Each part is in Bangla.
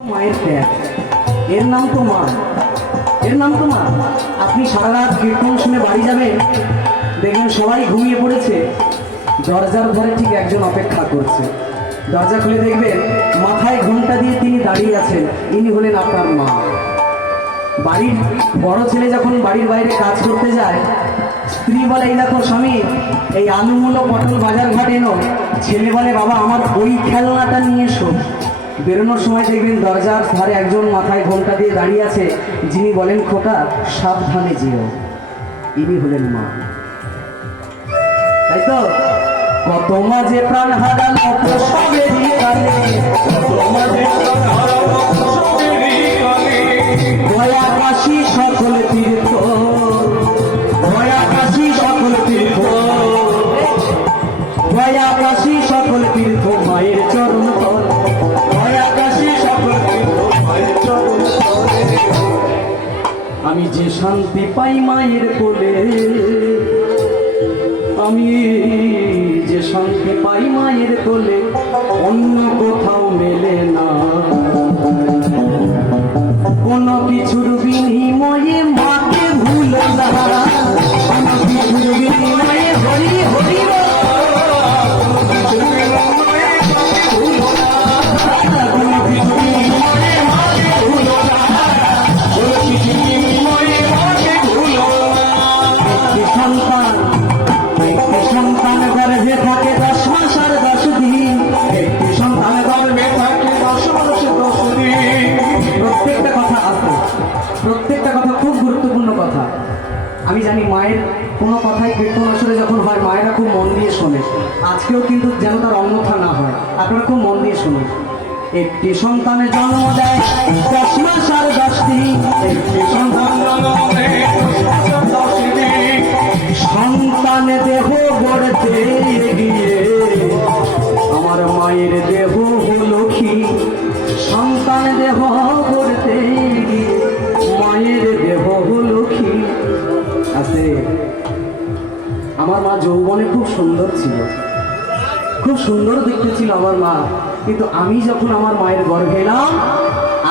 মায়ের ত্যাগ এর নাম তো মা। এর নাম তো মা। আপনি সারা রাত কীর্তন শুনে বাড়ি যাবেন, দেখবেন সবাই ঘুমিয়ে পড়েছে। দরজার ঠিক একজন অপেক্ষা করছে। দরজা খুলে দেখবেন মাথায় ঘোমটা দিয়ে তিনি দাঁড়িয়ে আছেন। ইনি হলেন আপনার মা। বাড়ির বড় ছেলে যখন বাড়ির বাইরে কাজ করতে যায়, স্ত্রী বলে, এই স্বামী, এই আলুমূলো পটল বাজার ঘাট এনো ছেলে বলে, বাবা, আমার ওই খেলনাটা নিয়ে এসো। বেরোনোর সময় দেখবেন দরজার ধারে একজন মাথায় ঘোমটা দিয়ে দাঁড়িয়ে আছে, যিনি বলেন খোটা সাবধানে যেও। ইনি হলেন মা। তাই তো? কত মাঝে প্রাণ হারানো সবে দিয়ে কত মাঝে প্রাণ শান্তি পাই মায়ের কোলে। আমি যে শান্তি পাই মায়ের কোলে, অন্য কোথাও মেলে না। কোনো কিছুর বিনিময়ে মাকে ভুলে না। প্রত্যেকটা কথা আছে। প্রত্যেকটা কথা খুব গুরুত্বপূর্ণ কথা। আমি জানি মায়ের কোনো কথাই কীর্তন আসরে যখন হয়, মায়েরা খুব মন দিয়ে শোনে। আজকেও কিন্তু যেন তার অন্যথা না হয়। আপনারা খুব মন দিয়ে শুনুন। একটি সন্তানের জন্ম দেয় সন্তান সন্তান দেহ গড়তে আমার মা যৌবনে খুব সুন্দর ছিল। খুব সুন্দর দেখতে ছিল আমার মা। কিন্তু আমি যখন আমার মায়ের গর্ভে এলাম,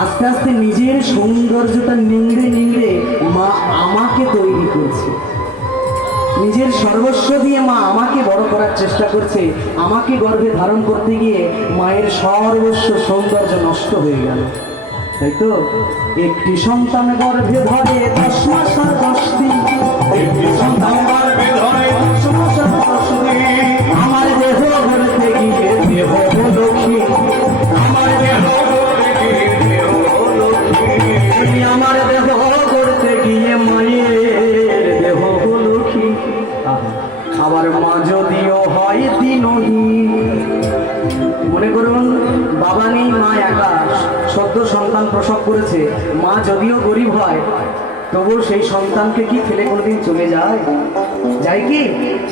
আস্তে আস্তে নিজের সৌন্দর্যটা নিংড়ে নিংড়ে মা আমাকে তৈরি করছে। নিজের সর্বস্ব দিয়ে মা আমাকে বড় করার চেষ্টা করছে। আমাকে গর্ভে ধারণ করতে গিয়ে মায়ের সর্বস্ব সৌন্দর্য নষ্ট হয়ে গেল। তাই তো? একটি সন্তান গর্ভে ধরে দশ মাস আর দশ দিন। একটি সন্তান গর্ভে ধরে দশ মাস আর দশ দিন। যদিও হয় দিনহীন। মনে করুন বাবা নেই মা একা সদ্য সন্তান প্রসব করেছে, মা যদিও গরিব হয় তবু সেই সন্তানকে কি ফেলে কোনোদিন চলে যায়? যায় কি?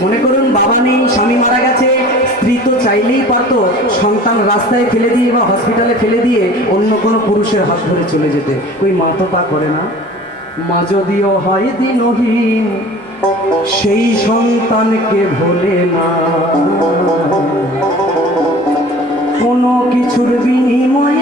মনে করুন বাবা নেই স্বামী মারা গেছে, স্ত্রী তো চাইলেই পারতো সন্তান রাস্তায় ফেলে দিয়ে বা হসপিটালে ফেলে দিয়ে অন্য কোনো পুরুষের হাত ধরে চলে যেতে। ওই মা তো তা করে না। মা যদিও হয় দিনহীন সেই সন্তানকে ভোলে না। কোনো কিছুর বিনিময়ে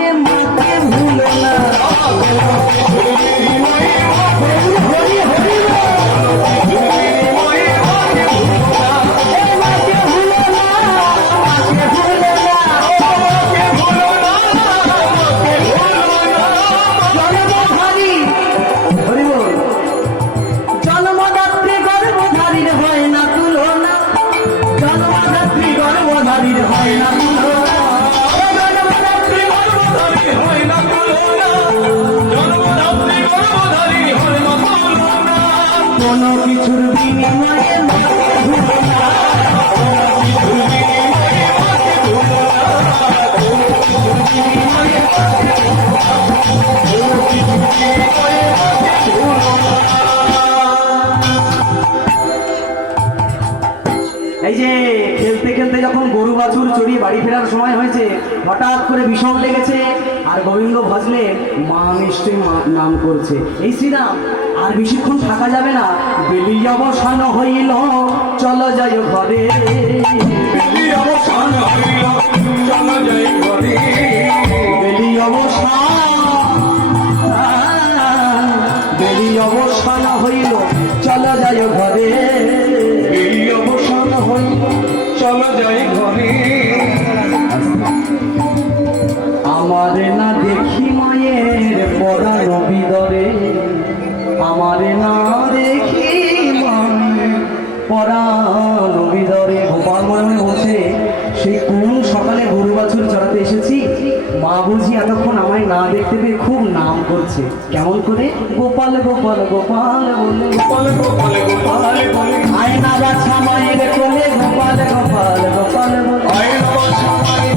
কোনো কিছুর বিনিময়ে মাকে ভুলো গরু বাছুর চড়িয়ে বাড়ি ফেরার সময় হয়েছে। হঠাৎ করে বিষম লেগেছে আর গোবিন্দ ভজলে মা নিশ্চয়ই নাম করছে। এই শ্রীরাম আর বেশিক্ষণ থাকা যাবে না। বেলি অবসান হইল চল যাই ঘরে। বেলি অবসান হইল চলো যাই ঘরে। অবসান। হইল চলা যায় ঘরে। আমার না দেখি মায়ের পড়া রবিদরে গোপাল মনে মনে বলছে সেই কোন সকালে গরু বাছুর চড়াতে এসেছি? মা বুঝি এতক্ষণ আমায় না দেখতে পেয়ে খুব নাম করছে। কেমন করে? গোপাল গোপাল গোপাল বলে। গোপাল গোপাল গোপাল বলে। আয়না বাছা মায়ের কোলে। গোপাল গোপাল গোপাল বলে। আয়না বাছা মায়ের